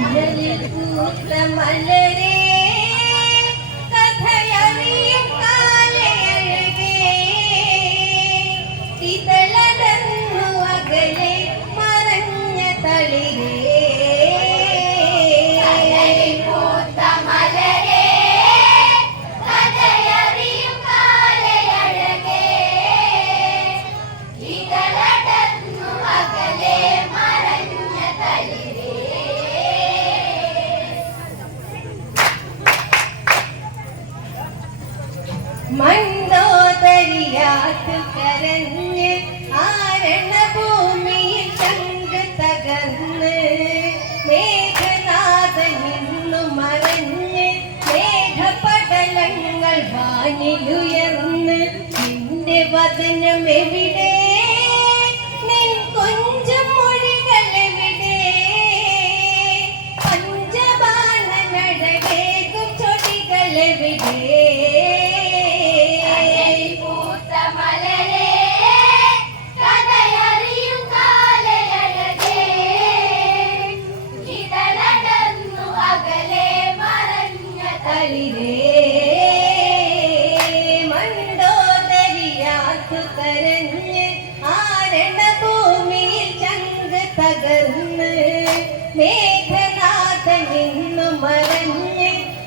മഞ്ജലി പൂത്ത മലരെ വദനം എവിടെ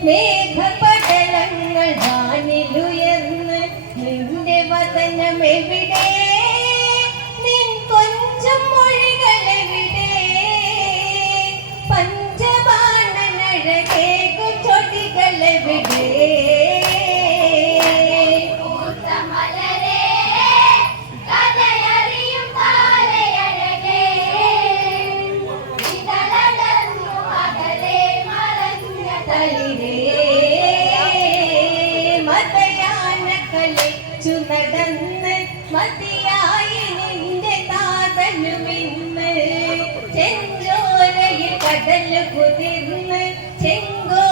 me. ചെഞ്ചോരയിൽ കടൽ കുതിർന്ന് ചെങ്കോ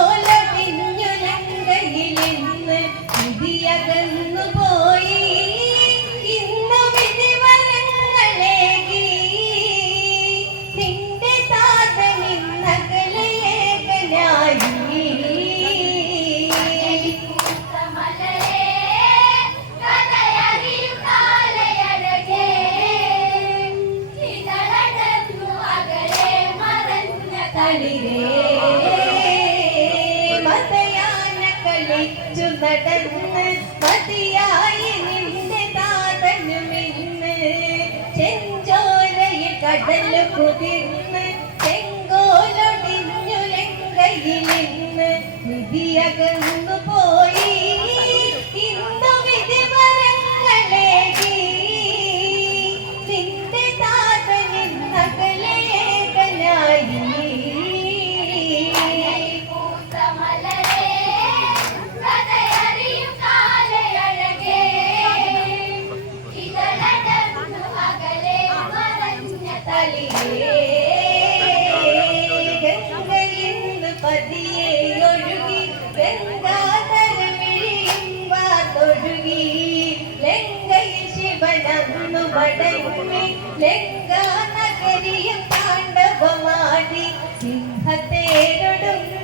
படையுமே லெங்கா நகரியம் தாண்டவமாடி சிங்கத்தேரொடும்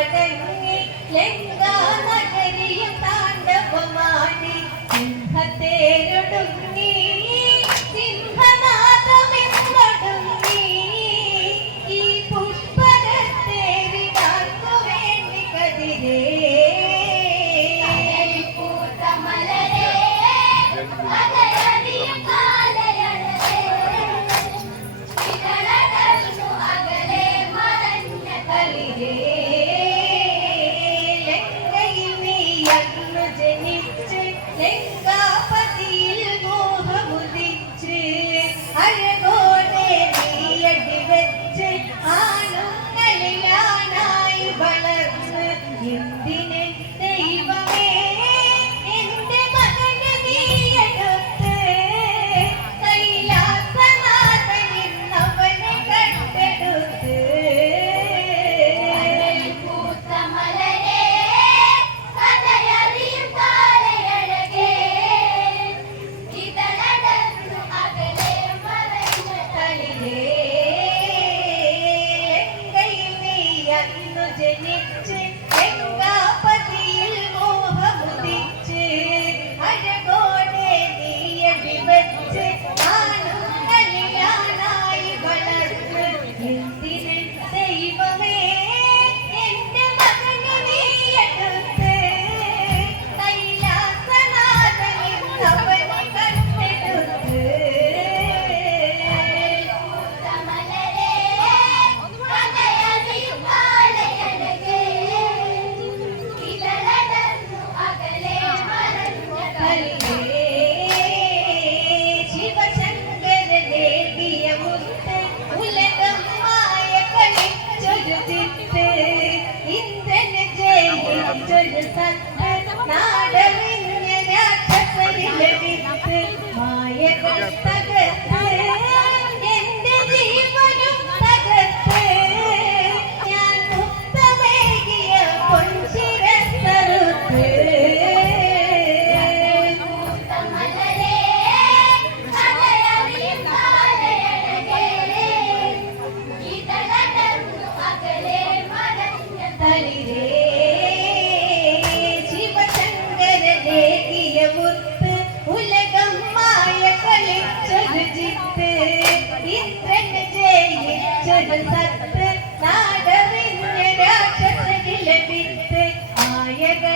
വടങ്ങി ലങ്കാ നഗരിയ താണ്ഡവമാടി സിംഹത്തേരൊടുങ്ങി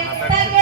আপনার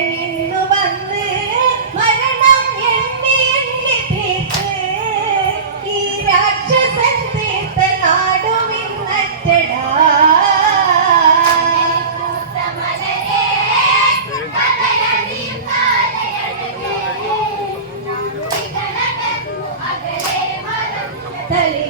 ഇന്നു വന്ന് മരണം എണ്ണി എണ്ണി തീർത്ത് ഈ രാക്ഷസൻ തീർത്ത നാടും ഇന്നറ്റടാ. തലേ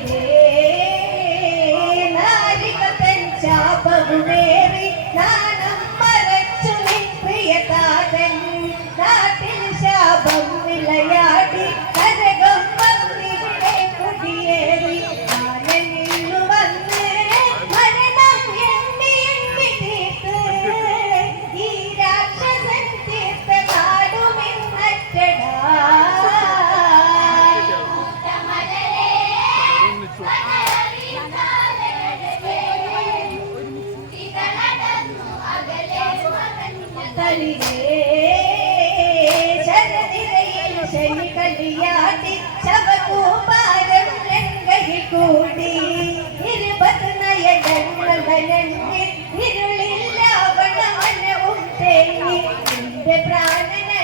वे प्रार्थना